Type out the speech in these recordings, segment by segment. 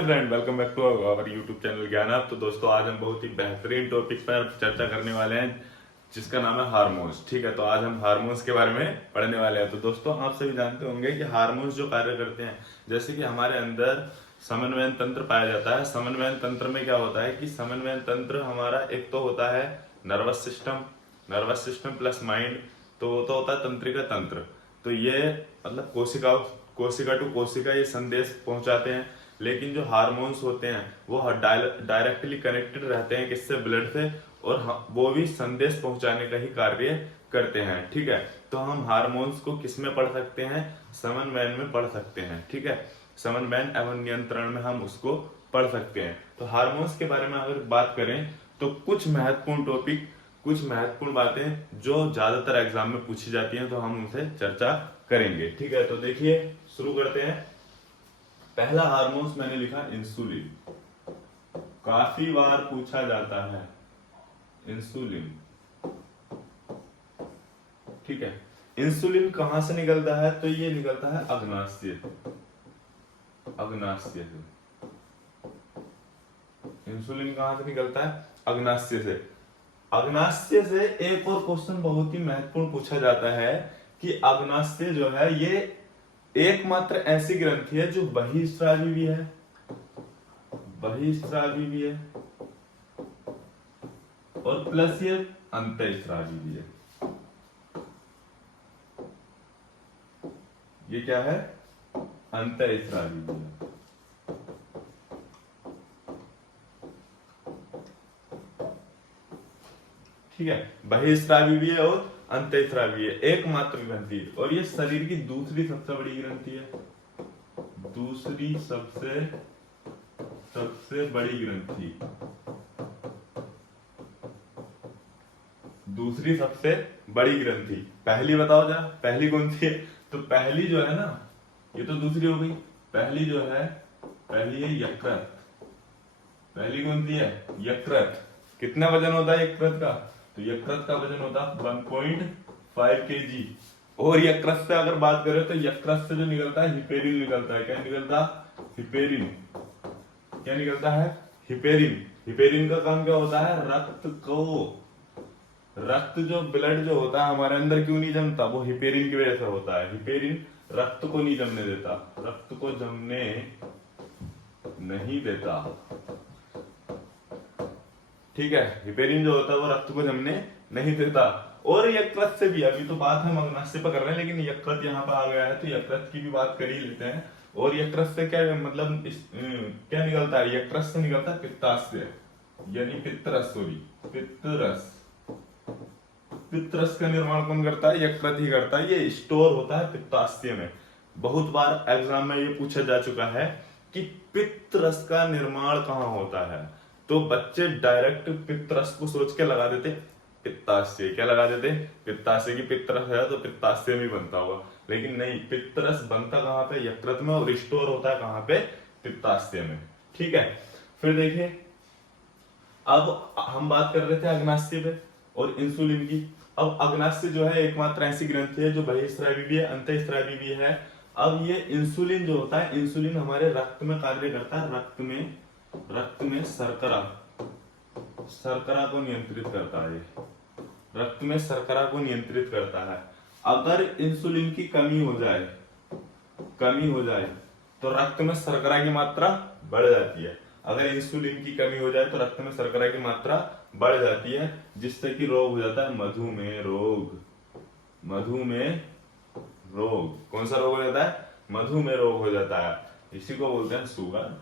Friend, welcome back to our YouTube channel ज्ञान आप। तो दोस्तों, आज हम बहुत ही बेहतरीन टॉपिक पर चर्चा करने वाले हैं जिसका नाम है हार्मोन्स। ठीक है, तो आज हम हार्मोन्स के बारे में पढ़ने वाले हैं। तो दोस्तों, आप सभी जानते होंगे कि हार्मोन्स जो कार्य करते हैं, जैसे कि हमारे अंदर समन्वयन तंत्र पाया जाता है। समन्वयन तंत्र में क्या होता है कि समन्वयन तंत्र हमारा एक तो होता है नर्वस सिस्टम प्लस माइंड, तो वो तो होता है तंत्रिका तंत्र। तो ये मतलब कोशिका टू कोशिका ये संदेश पहुंचाते हैं। लेकिन जो हार्मोन्स होते हैं वो डायरेक्टली कनेक्टेड रहते हैं किससे, ब्लड से, और वो भी संदेश पहुंचाने का ही कार्य करते हैं। ठीक है, तो हम हार्मोन्स को किस में पढ़ सकते हैं, समन्वयन में पढ़ सकते हैं। ठीक है, समन्वयन एवं नियंत्रण में हम उसको पढ़ सकते हैं। तो हार्मोन्स के बारे में अगर बात करें तो कुछ महत्वपूर्ण बातें जो ज्यादातर एग्जाम में पूछी जाती हैं, तो हम उनसे चर्चा करेंगे। ठीक है, तो देखिए शुरू करते हैं। पहला हार्मोन्स मैंने लिखा इंसुलिन, काफी बार पूछा जाता है इंसुलिन। ठीक है, इंसुलिन कहां से निकलता है, तो ये निकलता है अग्नाशय से। इंसुलिन कहां से निकलता है, अग्नाशय से। अग्नाशय से एक और क्वेश्चन बहुत ही महत्वपूर्ण पूछा जाता है कि अग्नाशय जो है ये एकमात्र ऐसी ग्रंथि है जो बहिस्रावी भी है, और प्लस ये अंतःस्रावी भी है। ये क्या है, अंतःस्रावी भी है। ठीक है, बहिस्रावी भी है और अंतःस्रावी है, एकमात्र ग्रंथि है। और ये शरीर की दूसरी सबसे बड़ी ग्रंथि है, दूसरी सबसे बड़ी ग्रंथि, दूसरी सबसे बड़ी ग्रंथि। पहली बताओ जरा, पहली कौन सी है, तो पहली जो है ना, ये तो दूसरी हो गई। पहली जो है, पहली है यकृत। पहली कौन सी है, यकृत। कितना वजन होता है यकृत का, तो यकृत का वजन होता है 1.5 kg। और यकृत से अगर बात करें तो यकृत से जो निकलता है हिपेरिन निकलता है। क्या निकलता है, हिपेरिन। क्या निकलता है, हिपेरिन। हिपेरिन का काम क्या होता है, रक्त जो ब्लड जो होता है हमारे अंदर क्यों नहीं जमता, वो हिपेरिन की वजह से होता है। हिपेरिन रक्त को नहीं जमने देता, रक्त को जमने नहीं देता। ठीक है, हिपेरिन जो होता है वो रक्त को जमने नहीं देता। और यकृत से भी, अभी तो बात हम अग्नाशय पर कर रहे हैं, लेकिन यकृत यहाँ पर आ गया है तो यकृत की भी बात कर ही लेते हैं। और यकृत से क्या मतलब क्या निकलता है, यकृत से निकलता है पित्ताशय, यानी पित्तरस। पित्तरस का निर्माण कौन करता है, यकृत ही करता है। ये स्टोर होता है पित्ताशय में। बहुत बार एग्जाम में ये पूछा जा चुका है कि पित्तरस का निर्माण कहाँ होता है, तो बच्चे डायरेक्ट पित्तरस को सोच के लगा देते पित्ताशय। क्या लगा देते, पित्ताशय की पित्तरस है तो पित्ताशय में बनता होगा, लेकिन नहीं, पित्तरस बनता कहाँ पे, यकृत में, और स्टोर होता है कहाँ पे, पित्ताशय में। ठीक है, फिर देखिए अब हम बात कर रहे थे अग्नाशय पे और इंसुलिन की। अब अग्नाशय जो है एकमात्र ऐसी ग्रंथि है जो बहिस्रावी भी है, अंतःस्रावी भी है। अब ये इंसुलिन जो होता है, इंसुलिन हमारे रक्त में कार्य करता है। रक्त में शर्करा को नियंत्रित करता है। रक्त में शर्करा को नियंत्रित करता है। अगर इंसुलिन की कमी हो जाए तो रक्त में शर्करा की मात्रा बढ़ जाती है। अगर इंसुलिन की कमी हो जाए तो रक्त में शर्करा की मात्रा बढ़ जाती है, जिससे कि रोग हो जाता है मधुमेह रोग। कौन सा रोग हो जाता है, मधुमेह रोग हो जाता है। इसी को बोलते हैं शुगर।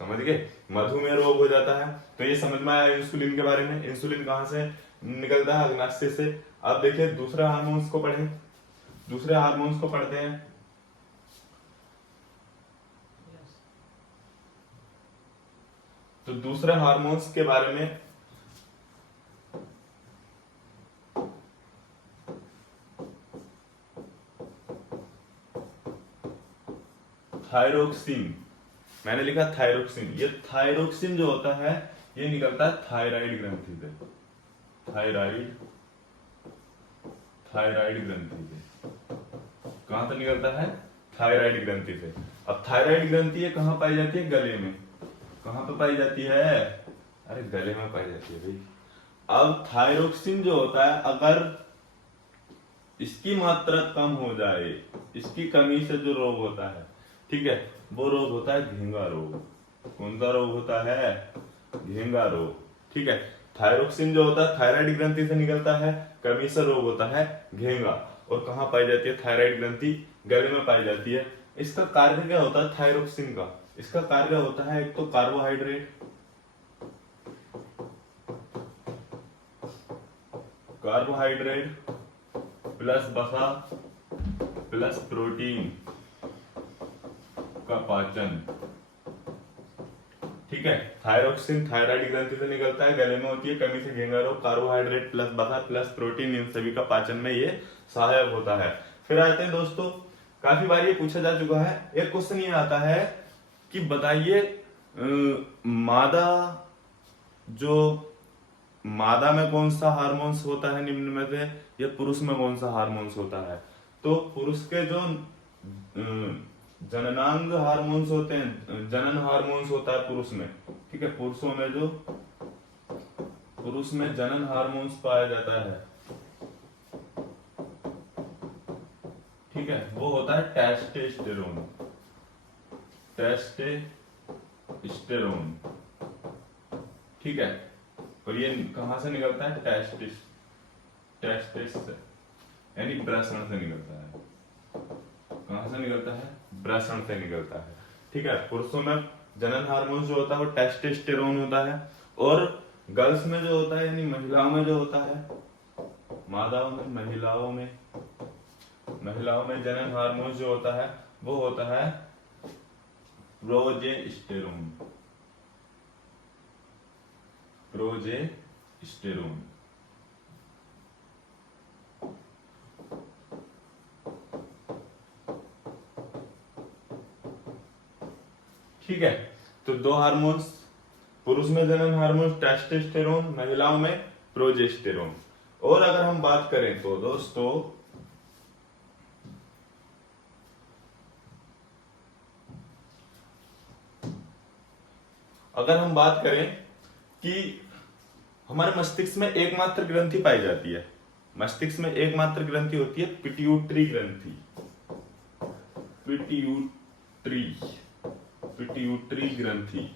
समझ गए, मधुमेह रोग हो जाता है। तो ये समझ में आया इंसुलिन के बारे में। इंसुलिन कहां से निकलता है, अग्नाशय से। अब देखिए दूसरे हार्मोन्स को पढ़ते हैं। तो दूसरे हार्मोन्स के बारे में थायरोक्सिन, मैंने लिखा थायरोक्सिन। ये थायरोक्सिन जो होता है ये निकलता है थायराइड ग्रंथि से। थायराइड ग्रंथि से कहां से निकलता है, थायराइड ग्रंथि से। अब थायराइड ग्रंथि ये कहाँ पाई जाती है? गले में। कहाँ पे पाई जाती है? अरे गले में पाई जाती है भाई। अब थायरोक्सिन जो होता है, अगर इसकी मात्रा कम हो जाए, इसकी कमी से जो रोग होता है, ठीक है, वो रोग होता है घेंगा रोग। कौन सा रोग होता है? घेंगा रोग। ठीक है, थायरोक्सिन जो होता है थायराइड ग्रंथि से निकलता है, कमी से रोग होता है घेंगा। और कहाँ पाई जाती है थायराइड ग्रंथि? गले में पाई जाती है। इसका कार्य क्या होता है थायरोक्सिन का? इसका कार्य होता है एक तो कार्बोहाइड्रेट, कार्बोहाइड्रेट प्लस वसा प्लस प्रोटीन का पाचन। ठीक है, थायरोक्सिन थायराइड ग्रंथि से निकलता है, गले में होती है, कमी से घेंगा रोग, कार्बोहाइड्रेट प्लस वसा प्लस प्रोटीन, इन सभी का पाचन में ये सहायक होता है। फिर आते हैं दोस्तों, काफी बार ये पूछा जा चुका है, एक क्वेश्चन ये आता है कि बताइए मादा में कौन सा हार्मोन्स होता है निम्न में से, या पुरुष में कौन सा हार्मोन्स होता है? तो पुरुष के जो जननांग हार्मोन्स होते हैं, जनन हार्मोन्स होता है पुरुष में, ठीक है, पुरुष में जनन हार्मोन्स पाया जाता है, ठीक है, वो होता है टेस्टोस्टेरोन। ठीक है, और ये कहां से निकलता है? टेस्टिस से, यानी वृषण से निकलता है। कहां से निकलता है? वृषण से निकलता है। ठीक है, पुरुषों में जनन हार्मोन जो होता है वो टेस्टोस्टेरोन होता है, और गर्ल्स में जो होता है यानी महिलाओं में जो होता है, मादाओं में, महिलाओं में जनन हार्मोन जो होता है वो होता है प्रोजेस्टेरोन। ठीक है, तो दो हार्मोन्स, पुरुष में जनन हार्मोन टेस्टोस्टेरोन, महिलाओं में प्रोजेस्टेरोन। और अगर हम बात करें तो दोस्तों, अगर हम बात करें कि हमारे मस्तिष्क में एकमात्र ग्रंथि पाई जाती है, मस्तिष्क में एकमात्र ग्रंथि होती है पिट्यूटरी ग्रंथि। पिट्यूटरी ग्रंथि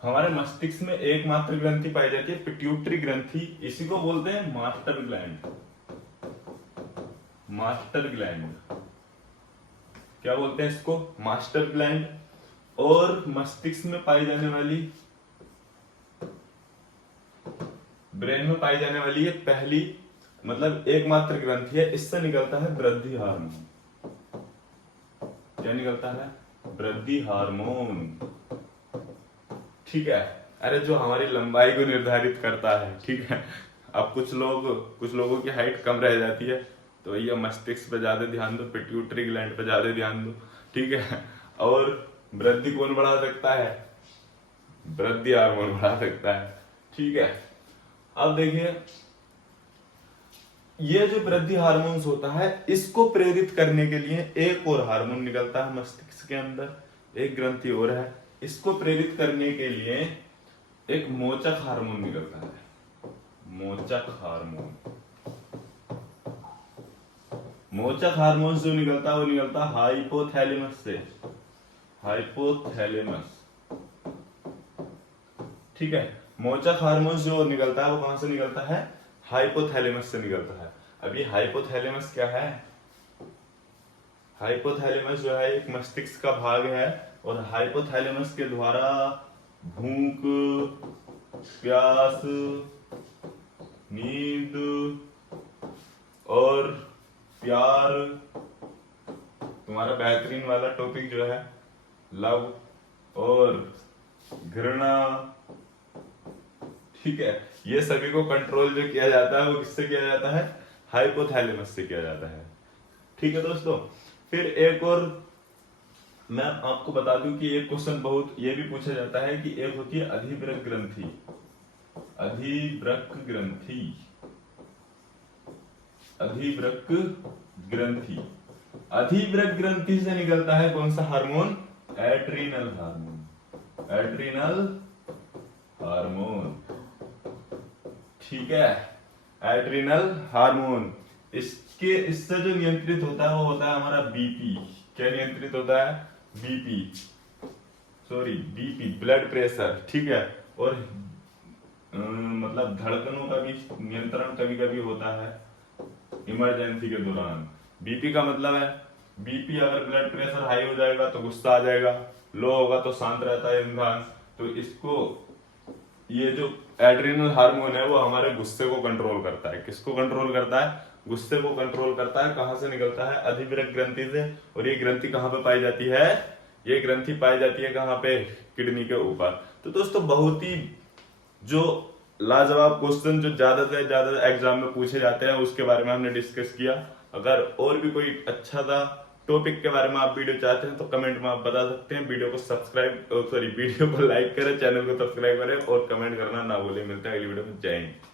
हमारे मस्तिष्क में एकमात्र ग्रंथि पाई जाती है, पिट्यूटरी ग्रंथि। इसी को बोलते हैं मास्टर ग्लैंड। क्या बोलते हैं इसको? Master gland. और मस्तिष्क में पाई जाने वाली, ब्रेन में पाई जाने वाली ये पहली मतलब एकमात्र ग्रंथि है। इससे निकलता है वृद्धि हार्मोन। क्या निकलता है? वृद्धि हार्मोन। ठीक है, अरे जो हमारी लंबाई को निर्धारित करता है, ठीक है। अब कुछ लोगों की हाइट कम रह जाती है, तो ये मस्तिष्क पे ज्यादा ध्यान दो, पिट्यूटरी ग्लैंड पे ज्यादा ध्यान दो, ठीक है। और वृद्धि कौन बढ़ा सकता है? वृद्धि हार्मोन बढ़ा सकता है, ठीक है। अब देखिए, ये जो वृद्धि हार्मोन्स होता है, इसको प्रेरित करने के लिए एक और हार्मोन निकलता है मस्तिष्क के अंदर, एक ग्रंथि और है, इसको प्रेरित करने के लिए एक मोचक हार्मोन निकलता है। मोचक हार्मोन जो निकलता है वो निकलता है हाइपोथैलेमस से। ठीक है, मोचक हार्मोन जो निकलता है वो कहां से निकलता है? हाइपोथैलेमस से निकलता है। अब ये हाइपोथैलेमस क्या है? हाइपोथैलेमस जो है एक मस्तिष्क का भाग है, और हाइपोथैलेमस के द्वारा भूख, प्यास, नींद और प्यार, तुम्हारा बेहतरीन वाला टॉपिक जो है लव और घृणा, ठीक है, ये सभी को कंट्रोल जो किया जाता है वो किससे किया जाता है? हाइपोथैलेमस से किया जाता है। ठीक है दोस्तों, फिर एक और मैं आपको बता दूं कि एक क्वेश्चन बहुत ये भी पूछा जाता है कि एक होती है अधिवृक्क ग्रंथि। अधिवृक्क ग्रंथि से निकलता है कौन सा hormone? Adrenal hormone. Adrenal hormone, ठीक है, एड्रीनल हार्मोन। इससे जो नियंत्रित होता है वो होता है हमारा बीपी। क्या नियंत्रित होता है? BP, sorry BP, blood pressure, ठीक है। और मतलब धड़कनों का भी नियंत्रण कभी कभी होता है इमरजेंसी के दौरान। बीपी का मतलब है, बीपी अगर ब्लड प्रेशर हाई हो जाएगा तो गुस्सा आ जाएगा, लो होगा तो शांत रहता है इंसान। तो इसको, ये जो एड्रिनल हार्मोन है वो हमारे गुस्से को कंट्रोल करता है। किसको कंट्रोल करता है? गुस्से को कंट्रोल करता है। कहां से निकलता है? अधिवृक्क ग्रंथि से। और ये ग्रंथि कहां पे पाई जाती है? ये ग्रंथि पाई जाती है कहां पे? किडनी के ऊपर। तो दोस्तों बहुत ही जो लाजवाब क्वेश्चन जो ज्यादा से ज्यादा एग्जाम में पूछे जाते हैं उसके बारे में हमने डिस्कस किया। अगर और भी कोई अच्छा सा टॉपिक के बारे में आप वीडियो चाहते हैं तो कमेंट में आप बता सकते हैं। वीडियो को सब्सक्राइब, सॉरी वीडियो को लाइक करें, चैनल को सब्सक्राइब करें और कमेंट करना ना भूलें। मिलता है अगली वीडियो में। जय हिंद।